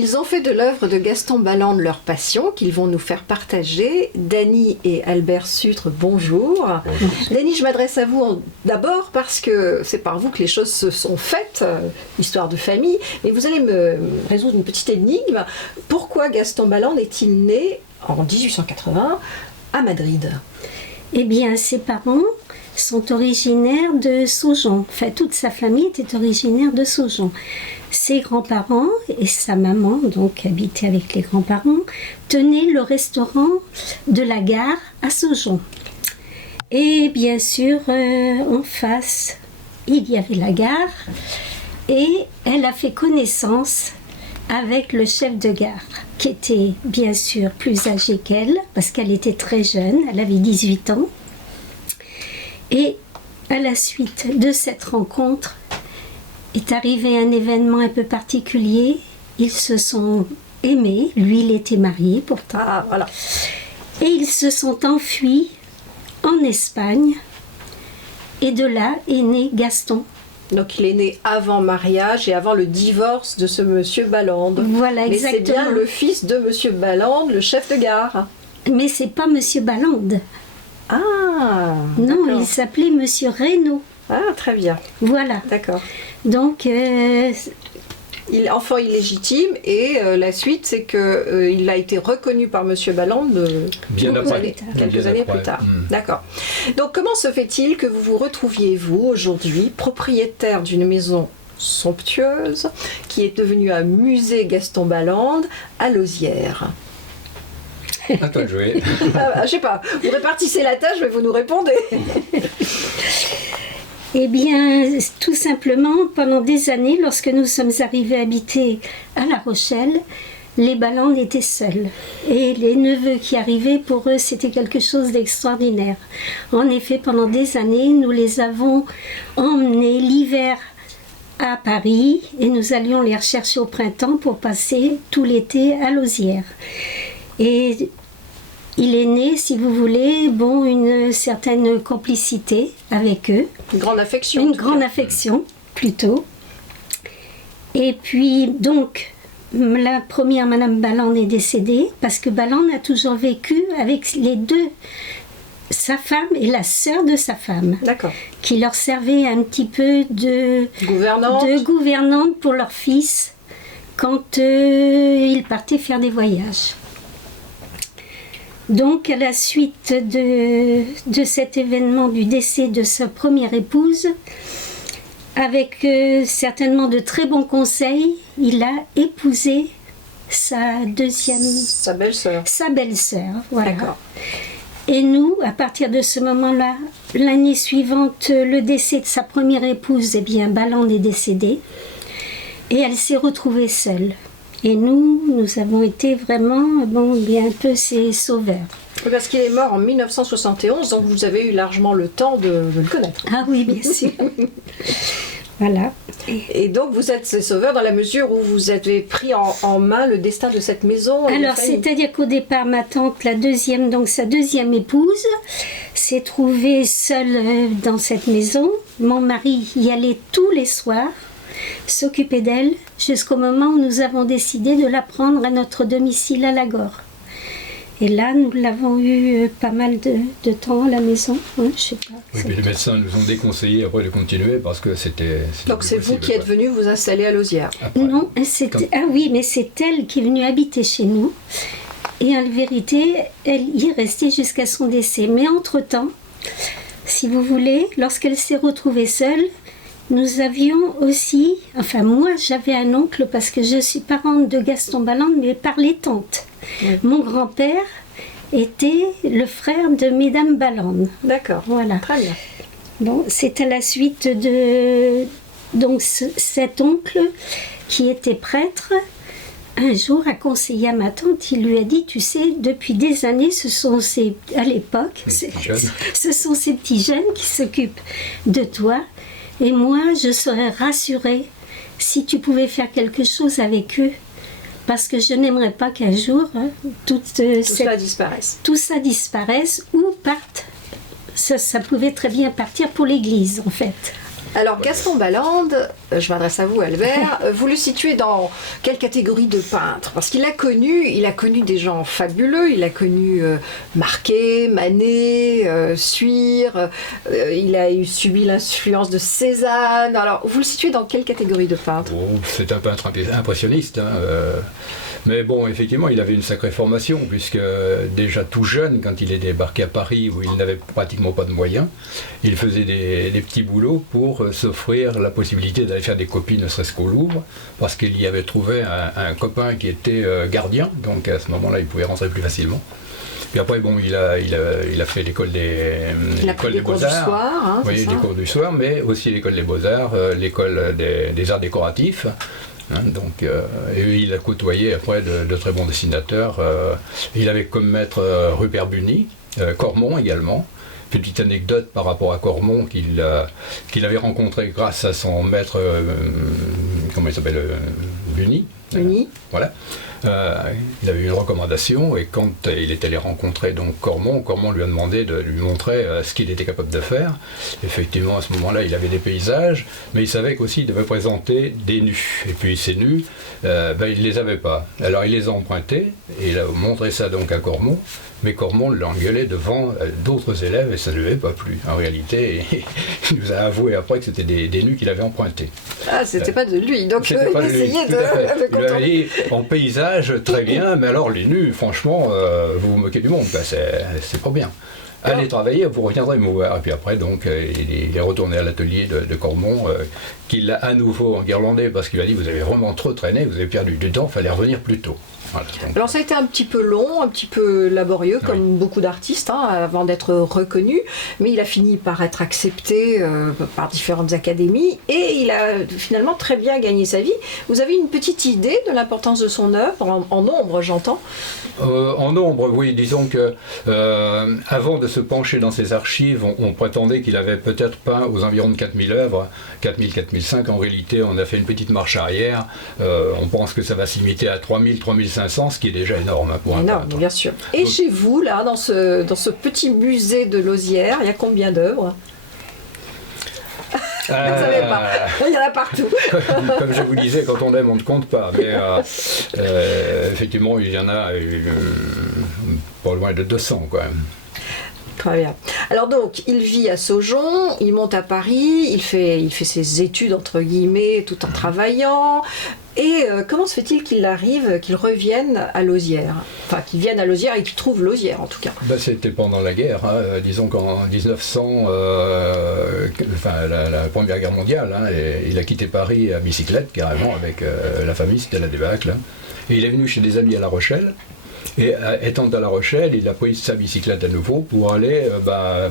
Ils ont fait de l'œuvre de Gaston Balland leur passion qu'ils vont nous faire partager. Dany et Albert Sutre, bonjour. Dany, je m'adresse à vous d'abord parce que c'est par vous que les choses se sont faites, histoire de famille. Et vous allez me résoudre une petite énigme. Pourquoi Gaston Balland est-il né en 1880 à Madrid? Eh bien, ses parents sont originaires de Saujon. Enfin, toute sa famille était originaire de Saujon. Ses grands-parents et sa maman, donc habitaient avec les grands-parents, tenaient le restaurant de la gare à Saujon. Et bien sûr, en face, il y avait la gare et elle a fait connaissance avec le chef de gare, qui était bien sûr plus âgé qu'elle, parce qu'elle était très jeune, elle avait 18 ans. Et à la suite de cette rencontre, est arrivé un événement un peu particulier. Ils se sont aimés, lui il était marié pourtant. Ah, voilà. Et ils se sont enfuis en Espagne. Et de là est né Gaston. Donc il est né avant mariage et avant le divorce de ce monsieur Balland. Voilà, mais exactement. c'est bien le fils de monsieur Balland, le chef de gare. Mais c'est pas monsieur Balland. Ah, non, d'accord. il s'appelait monsieur Reynaud. Ah, très bien. Voilà. D'accord. Donc, Enfant illégitime et la suite c'est que il a été reconnu par monsieur Balland Bien Beaucoup après. quelques années plus tard. D'accord. Donc comment se fait-il que vous vous retrouviez vous aujourd'hui propriétaire d'une maison somptueuse qui est devenue un musée Gaston Balland à Lausières? À toi de jouer. Je sais pas, vous répartissez la tâche mais vous nous répondez. eh bien, tout simplement, pendant des années, lorsque nous sommes arrivés à habiter à La Rochelle, les Balland étaient seuls. Et les neveux qui arrivaient, pour eux, c'était quelque chose d'extraordinaire. En effet, pendant des années, nous les avons emmenés l'hiver à Paris et nous allions les rechercher au printemps pour passer tout l'été à Lausières. Et il est né, si vous voulez, une certaine complicité avec eux. Une grande affection. Une grande affection, plutôt. Et puis, donc, la première Madame Balland est décédée parce que Balland a toujours vécu avec les deux, sa femme et la sœur de sa femme. D'accord. Qui leur servait un petit peu de gouvernante pour leur fils quand ils partaient faire des voyages. Donc, à la suite de cet événement du décès de sa première épouse, avec certainement de très bons conseils, il a épousé sa belle-sœur. Sa belle-sœur, voilà. D'accord. Et nous, à partir de ce moment-là, l'année suivante, le décès de sa première épouse, eh bien, Balland est décédée. Et elle s'est retrouvée seule. Et nous avons été vraiment, bien un peu ses sauveurs. Parce qu'il est mort en 1971, donc vous avez eu largement le temps de le connaître. Ah oui, bien sûr. Voilà. Et donc vous êtes ses sauveurs dans la mesure où vous avez pris en main le destin de cette maison. Alors, c'est-à-dire qu'au départ, ma tante, sa deuxième épouse, s'est trouvée seule dans cette maison. Mon mari y allait tous les soirs, s'occuper d'elle, jusqu'au moment où nous avons décidé de la prendre à notre domicile à Lagore. Et là, nous l'avons eu pas mal de temps à la maison. Je sais pas. Oui, mais les médecins nous ont déconseillé après de continuer parce que c'était donc c'est vous qui êtes venu vous installer à Lausières? Non, ah oui, mais c'est elle qui est venue habiter chez nous. Et en vérité, elle y est restée jusqu'à son décès. Mais entre-temps, si vous voulez, lorsqu'elle s'est retrouvée seule, nous avions aussi, moi j'avais un oncle parce que je suis parente de Gaston Balland, mais par les tantes. Oui. Mon grand-père était le frère de Mesdames Balland. D'accord, voilà. Très bien. Bon, c'est à la suite de cet oncle qui était prêtre. Un jour, a conseillé à ma tante, il lui a dit, tu sais, depuis des années, ce sont ces petits jeunes qui s'occupent de toi. Et moi, je serais rassurée si tu pouvais faire quelque chose avec eux. Parce que je n'aimerais pas qu'un jour, tout ça disparaisse ou parte. Ça pouvait très bien partir pour l'église, en fait. Alors Gaston Balland, je m'adresse à vous Albert, vous le situez dans quelle catégorie de peintre? Parce qu'il a connu des gens fabuleux, il a connu Marquet, Manet, Suire, il a subi l'influence de Cézanne. Alors vous le situez dans quelle catégorie de peintre? Oh, c'est un peintre impressionniste, hein, mais bon, effectivement, il avait une sacrée formation, puisque déjà tout jeune, quand il est débarqué à Paris, où il n'avait pratiquement pas de moyens, il faisait des petits boulots pour s'offrir la possibilité d'aller faire des copies, ne serait-ce qu'au Louvre, parce qu'il y avait trouvé un copain qui était gardien, donc à ce moment-là, il pouvait rentrer plus facilement. Puis après, bon, il a fait l'école des cours du soir, hein, oui, des cours du soir, mais aussi l'école des beaux-arts, l'école des arts décoratifs. Hein, donc, et il a côtoyé après de très bons dessinateurs. Il avait comme maître Rupert Buny, Cormon également. Petite anecdote par rapport à Cormon qu'il avait rencontré grâce à son maître, comment il s'appelle, Buny. Buny. Voilà. Il avait eu une recommandation et quand il est allé rencontrer donc Cormon lui a demandé de lui montrer ce qu'il était capable de faire. Effectivement, à ce moment-là, il avait des paysages, mais il savait qu'aussi il devait présenter des nus. Et puis ces nus, il ne les avait pas. Alors il les a empruntés et il a montré ça donc à Cormon. Mais Cormon l'engueulait devant d'autres élèves et ça ne lui avait pas plu. En réalité, il nous a avoué après que c'était des nus qu'il avait empruntés. Ah, c'était pas de lui, donc il essayait de il lui avait dit, en paysage, très bien, mais alors les nus, franchement, vous vous moquez du monde, c'est pas bien. Allez travailler, vous reviendrez me voir. Et puis après, donc, il est retourné à l'atelier de Cormon, qu'il l'a à nouveau enguirlandé parce qu'il a dit, vous avez vraiment trop traîné, vous avez perdu du temps, il fallait revenir plus tôt. Voilà, donc. Alors ça a été un petit peu long, un petit peu laborieux, comme beaucoup d'artistes, hein, avant d'être reconnu, mais il a fini par être accepté par différentes académies et il a finalement très bien gagné sa vie. Vous avez une petite idée de l'importance de son œuvre, en nombre j'entends? En nombre, oui, disons que avant de se pencher dans ses archives, on prétendait qu'il avait peut-être peint aux environs de 4000 œuvres, 4000, 4005. En réalité, on a fait une petite marche arrière. On pense que ça va se limiter à 3000, 3500, ce qui est déjà énorme pour un peintre. Bien sûr. Et donc, chez vous, là, dans ce petit musée de Lauzière, il y a combien d'œuvres? Vous ne savez pas, il y en a partout. Comme je vous disais, quand on aime, on ne compte pas. Mais effectivement, il y en a pas loin de 200 quand même. Très bien. Alors donc, il vit à Saujon, il monte à Paris, il fait ses études entre guillemets tout en travaillant. Et comment se fait-il qu'il revienne à Lauzière? Enfin, qu'il vienne à Lauzière et qu'il trouve Lauzière en tout cas. C'était pendant la guerre, hein. Disons qu'en 1900, la Première Guerre mondiale, hein, il a quitté Paris à bicyclette carrément avec la famille, c'était la débâcle. Hein. Et il est venu chez des amis à La Rochelle. Et étant à La Rochelle, il a pris sa bicyclette à nouveau pour aller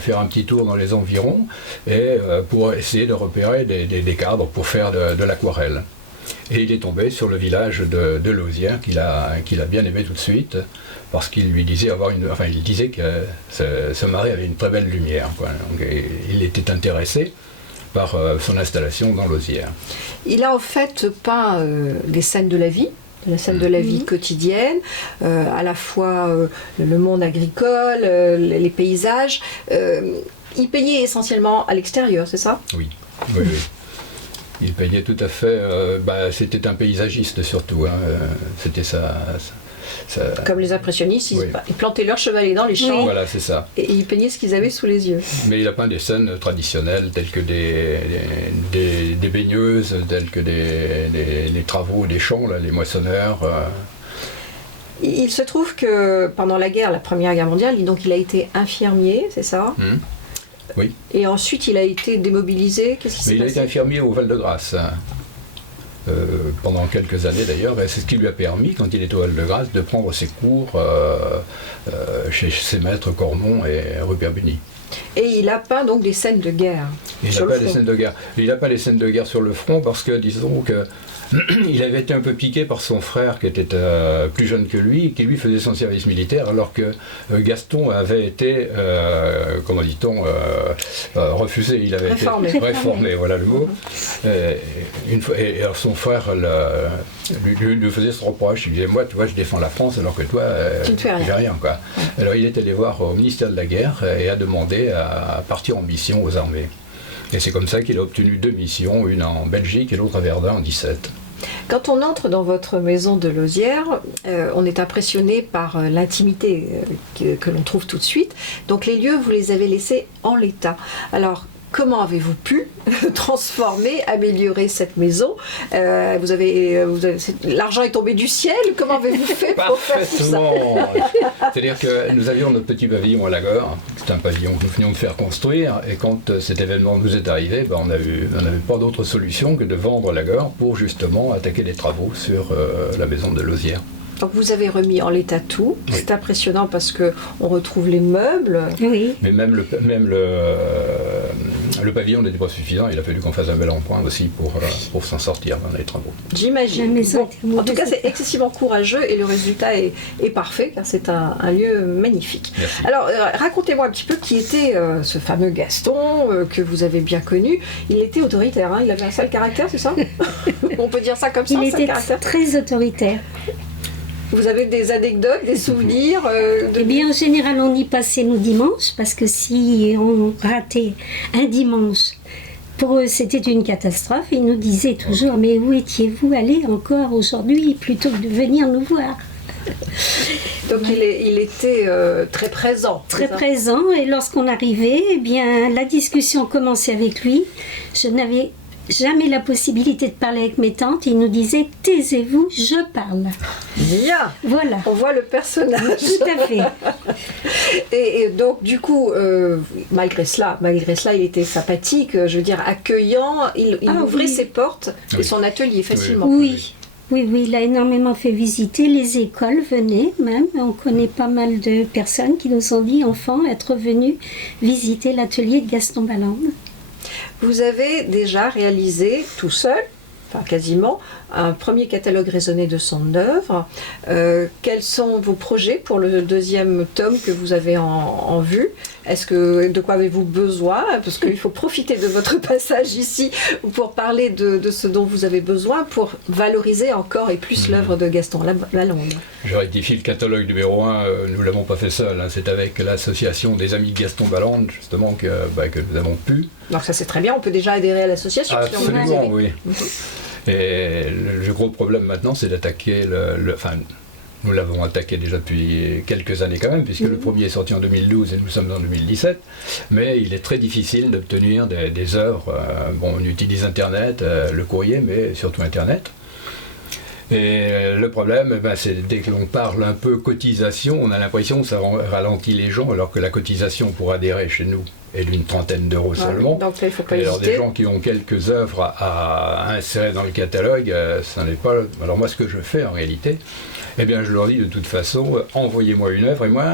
faire un petit tour dans les environs et pour essayer de repérer des cadres pour faire de l'aquarelle. Et il est tombé sur le village de Lauzière qu'il a bien aimé tout de suite parce qu'il lui disait il disait que ce marais avait une très belle lumière, quoi. Donc, il était intéressé par son installation dans Lauzière. Il a en fait peint des scènes de la vie. La scène de la vie quotidienne, à la fois le monde agricole, les paysages. Il peignait essentiellement à l'extérieur, c'est ça? Oui. Il peignait tout à fait. C'était un paysagiste surtout. Hein, c'était ça. Comme les impressionnistes, ils plantaient leurs chevalets dans les champs. Voilà, c'est ça. Et ils peignaient ce qu'ils avaient sous les yeux. Mais il a peint des scènes traditionnelles telles que des baigneuses, telles que les travaux des champs, là, les moissonneurs. Il se trouve que pendant la Première Guerre mondiale, donc il a été infirmier, c'est ça? Oui. Et ensuite, il a été démobilisé. Qu'est-ce qui s'est passé? Il a été infirmier au Val-de-Grâce. Pendant quelques années d'ailleurs, et c'est ce qui lui a permis, quand il était au Val-de-Grâce, de prendre ses cours chez ses maîtres Cormon et Rupert Buny. Et il a peint donc des scènes de guerre. Il n'a pas les scènes de guerre. Il n'a pas les scènes de guerre sur le front parce que, disons que il avait été un peu piqué par son frère qui était plus jeune que lui, qui lui faisait son service militaire, alors que Gaston avait été, comment dit-on, refusé. Il avait été réformé, voilà le mot. Et alors son frère lui faisait ce reproche. Il disait, moi, tu vois, je défends la France, alors que toi, tu ne fais rien. Quoi. Alors il est allé voir au ministère de la Guerre et a demandé à partir en mission aux armées. Et c'est comme ça qu'il a obtenu 2 missions, une en Belgique et l'autre à Verdun en 17. Quand on entre dans votre maison de Lausière, on est impressionné par l'intimité que l'on trouve tout de suite. Donc les lieux, vous les avez laissés en l'état. Alors, comment avez-vous pu transformer, améliorer cette maison? L'argent est tombé du ciel. Comment avez-vous fait pour faire tout ça? C'est-à-dire que nous avions notre petit pavillon à la gare. C'est un pavillon que nous venions de faire construire. Et quand cet événement nous est arrivé, on n'avait pas d'autre solution que de vendre la gare pour justement attaquer les travaux sur la maison de Lausière. Donc vous avez remis en l'état tout. Oui. C'est impressionnant parce que on retrouve les meubles. Oui. Mais même le pavillon n'était pas suffisant. Il a fallu qu'on fasse un bel emprunt aussi pour s'en sortir dans les travaux. J'imagine. La maison Bon, était en en tout cas, mauvais c'est excessivement courageux et le résultat est parfait car c'est un lieu magnifique. Merci. Alors, racontez-moi un petit peu qui était ce fameux Gaston que vous avez bien connu. Il était autoritaire, hein, il avait un sale caractère, c'est ça? On peut dire ça comme ça, Il un sale était caractère. très autoritaire. Vous avez des anecdotes, des souvenirs de... Eh bien, en général, on y passait nos dimanches, parce que si on ratait un dimanche, pour eux, c'était une catastrophe. Ils nous disaient toujours, mais où étiez-vous allés encore aujourd'hui, plutôt que de venir nous voir? Donc il était très présent. Très présent, et lorsqu'on arrivait, eh bien, la discussion commençait avec lui. Je n'avais jamais la possibilité de parler avec mes tantes. Il nous disait, taisez-vous, je parle. Bien. Voilà. On voit le personnage. Tout à fait. Et donc, du coup, malgré cela, il était sympathique, je veux dire, accueillant. Il ouvrait oui. ses portes et Oui. son atelier facilement. Oui. Oui, il a énormément fait visiter. Les écoles venaient même. On connaît pas mal de personnes qui nous ont dit, enfants, être venus visiter l'atelier de Gaston Balland. Vous avez déjà réalisé tout seul, enfin quasiment, un premier catalogue raisonné de son œuvre. Quels sont vos projets pour le 2e tome que vous avez en vue? De quoi avez-vous besoin? Parce qu'il faut profiter de votre passage ici pour parler de ce dont vous avez besoin pour valoriser encore et plus l'œuvre de Gaston Balland. Je rectifie le catalogue numéro 1, nous ne l'avons pas fait seul, hein, c'est avec l'association des amis de Gaston Balland, justement, que nous avons pu. Donc ça c'est très bien, on peut déjà adhérer à l'association. si on veut Absolument, vous aider. oui. Et le gros problème maintenant, c'est d'attaquer nous l'avons attaqué déjà depuis quelques années quand même, puisque le premier est sorti en 2012 et nous sommes en 2017, mais il est très difficile d'obtenir des œuvres. On utilise Internet, le courrier, mais surtout Internet. Et le problème, c'est dès que l'on parle un peu cotisation, on a l'impression que ça ralentit les gens, alors que la cotisation pour adhérer chez nous est d'une trentaine d'euros seulement. Donc là, il ne faut pas alors hésiter. des gens qui ont quelques œuvres à insérer dans le catalogue, ça n'est pas... Alors moi, ce que je fais en réalité, eh bien, je leur dis de toute façon, envoyez-moi une œuvre et moi,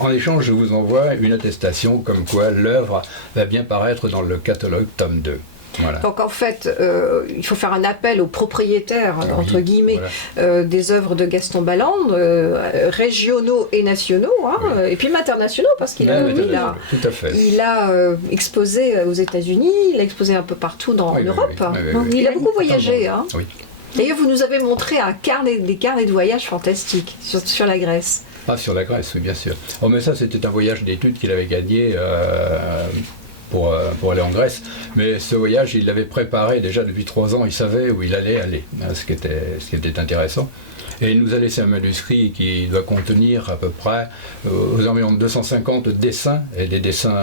en échange, je vous envoie une attestation comme quoi l'œuvre va bien paraître dans le catalogue tome 2. Voilà. Donc en fait, il faut faire un appel aux propriétaires, Oui, entre guillemets, voilà. des œuvres de Gaston Balland, régionaux et nationaux, hein, Oui. et puis même internationaux, parce qu'il a, tout à fait. il a exposé aux États-Unis, il a exposé un peu partout en Oui, oui, Europe. oui. Il a beaucoup voyagé. Hein. Oui. D'ailleurs, vous nous avez montré des carnets de voyage fantastiques sur la Grèce. Ah, sur la Grèce, oui, bien sûr. Oh, mais ça, c'était un voyage d'études qu'il avait gagné pour aller en Grèce. Mais ce voyage, il l'avait préparé déjà depuis 3 ans, il savait où il allait aller, hein, ce qui était intéressant. Et il nous a laissé un manuscrit qui doit contenir à peu près aux environs de 250 dessins, et des dessins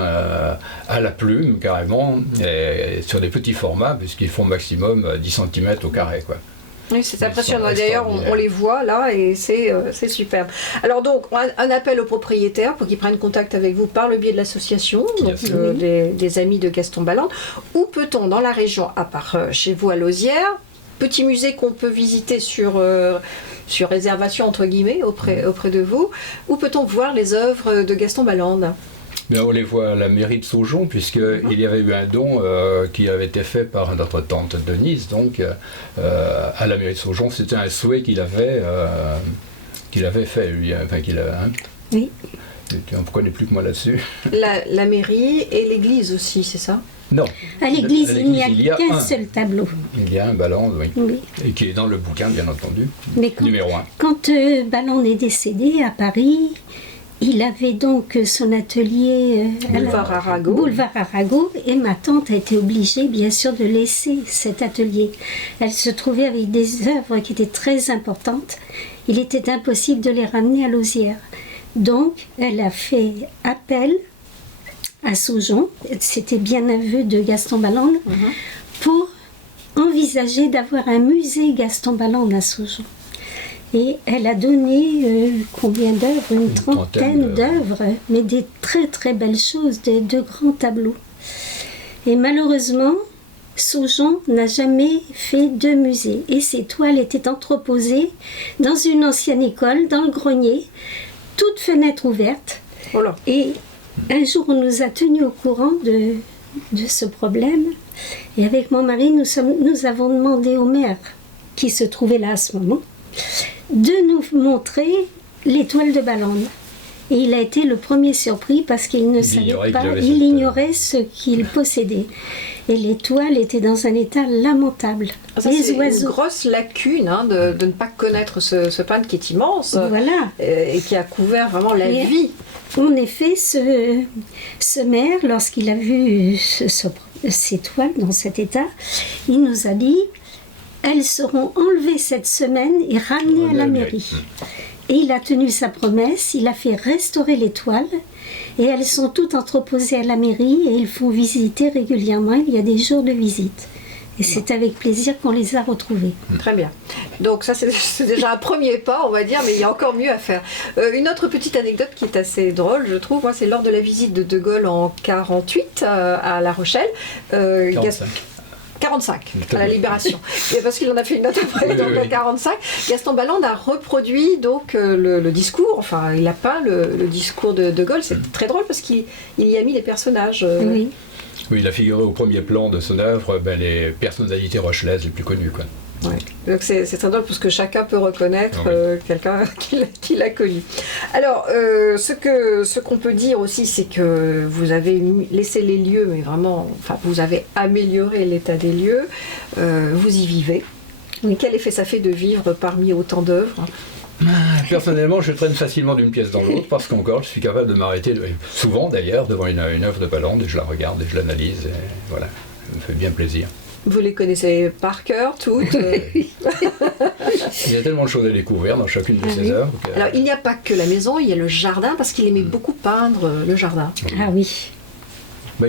à la plume carrément, et sur des petits formats, puisqu'ils font maximum 10 cm au carré, quoi. Oui, c'est Ils impressionnant. sont D'ailleurs, on extraordinaires. les voit là et c'est superbe. Alors donc, un appel aux propriétaires pour qu'ils prennent contact avec vous par le biais de l'association, donc des amis de Gaston Balland. Où peut-on, dans la région, à part chez vous à Lausière, petit musée qu'on peut visiter sur réservation entre guillemets auprès de vous, où peut-on voir les œuvres de Gaston Balland? Mais on les voit à la mairie de Saujon, puisqu'il y avait eu un don qui avait été fait par notre tante Denise, donc à la mairie de Saujon. C'était un souhait qu'il avait fait, lui. Enfin, Oui. Tu n'en connais plus que moi là-dessus. La mairie et l'église aussi, c'est ça? Non. À l'église, il n'y a qu'un un. seul tableau. Il y a un Balland, oui. Oui. Et qui est dans le bouquin, bien entendu. Mais Numéro 1. quand Balland est décédé à Paris, il avait donc son atelier Boulevard Arago, et ma tante a été obligée bien sûr de laisser cet atelier. Elle se trouvait avec des œuvres qui étaient très importantes. Il était impossible de les ramener à Lauzières. Donc elle a fait appel à Saujon, c'était bien un vœu de Gaston Balland, pour envisager d'avoir un musée Gaston Balland à Saujon. Et elle a donné combien d'œuvres? Une trentaine d'œuvres, mais des très très belles choses, de grands tableaux. Et malheureusement, Saujon n'a jamais fait de musée. Et ses toiles étaient entreposées dans une ancienne école, dans le grenier, toutes fenêtres ouvertes. Voilà. Et un jour, on nous a tenus au courant de ce problème. Et avec mon mari, nous avons demandé au maire, qui se trouvait là à ce moment, de nous montrer les toiles de Balland. Et il a été le premier surpris parce qu'il ne savait pas, il ignorait ce qu'il possédait. Et les toiles étaient dans un état lamentable. Ça, c'est une grosse lacune de ne pas connaître ce peintre qui est immense, voilà. Et qui a couvert vraiment la vie. En effet, ce maire, lorsqu'il a vu ces toiles dans cet état, il nous a dit: elles seront enlevées cette semaine et ramenées à la mairie. Et il a tenu sa promesse, il a fait restaurer les toiles et elles sont toutes entreposées à la mairie et ils font visiter régulièrement, il y a des jours de visite. Et c'est avec plaisir qu'on les a retrouvés. Très bien. Donc ça c'est déjà un premier pas, on va dire, mais il y a encore mieux à faire. Une autre petite anecdote qui est assez drôle, je trouve, c'est lors de la visite de De Gaulle en 1948 à La Rochelle. 45 à la Libération. Et parce qu'il en a fait une autre après, donc en 45. Gaston Balland a reproduit donc le discours, enfin il a peint le discours de Gaulle. C'est très drôle parce qu'il y a mis les personnages. Oui. Oui, il a figuré au premier plan de son œuvre les personnalités rochelaises les plus connues, quoi. Ouais. Donc c'est très drôle parce que chacun peut reconnaître quelqu'un qui l'a connu. Alors, ce qu'on peut dire aussi, c'est que vous avez laissé les lieux, mais vraiment, enfin, vous avez amélioré l'état des lieux, vous y vivez. Oui. Quel effet ça fait de vivre parmi autant d'œuvres ? Personnellement, je traîne facilement d'une pièce dans l'autre parce qu'encore, je suis capable de m'arrêter, souvent d'ailleurs, devant une œuvre de Balland et je la regarde et je l'analyse. Et voilà, ça me fait bien plaisir. Vous les connaissez par cœur, toutes Il y a tellement de choses à découvrir dans chacune de ces œuvres. Alors, il n'y a pas que la maison, il y a le jardin, parce qu'il aimait beaucoup peindre le jardin. Ah oui.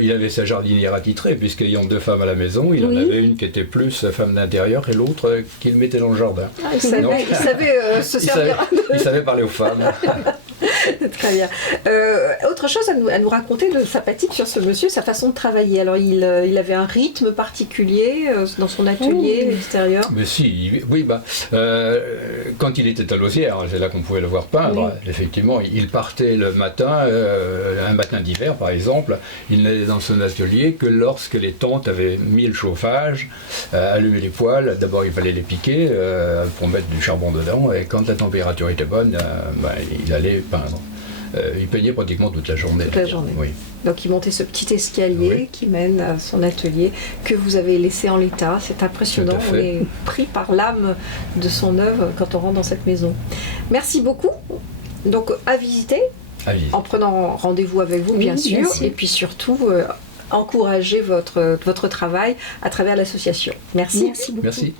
Il avait sa jardinière attitrée, puisqu'ayant 2 femmes à la maison, il en avait une qui était plus femme d'intérieur et l'autre qu'il mettait dans le jardin. Ah, il savait se servir. Il savait parler aux femmes. Très bien. Autre chose à nous raconter de sympathique sur ce monsieur, sa façon de travailler. Alors, il avait un rythme particulier dans son atelier extérieur. Mais si, quand il était à Lauzières, c'est là qu'on pouvait le voir peindre. Oui. Effectivement, il partait le matin, un matin d'hiver par exemple, il n'allait dans son atelier que lorsque les tantes avaient mis le chauffage, allumé les poêles. D'abord, il fallait les piquer pour mettre du charbon dedans, et quand la température était bonne, il allait peindre. Il peignait pratiquement toute la journée. Toute la journée. Oui. Donc il montait ce petit escalier qui mène à son atelier que vous avez laissé en l'état. C'est impressionnant. On est pris par l'âme de son œuvre quand on rentre dans cette maison. Merci beaucoup. Donc à visiter, en prenant rendez-vous avec vous bien sûr, et puis surtout encourager votre travail à travers l'association. Merci. Merci beaucoup. Merci.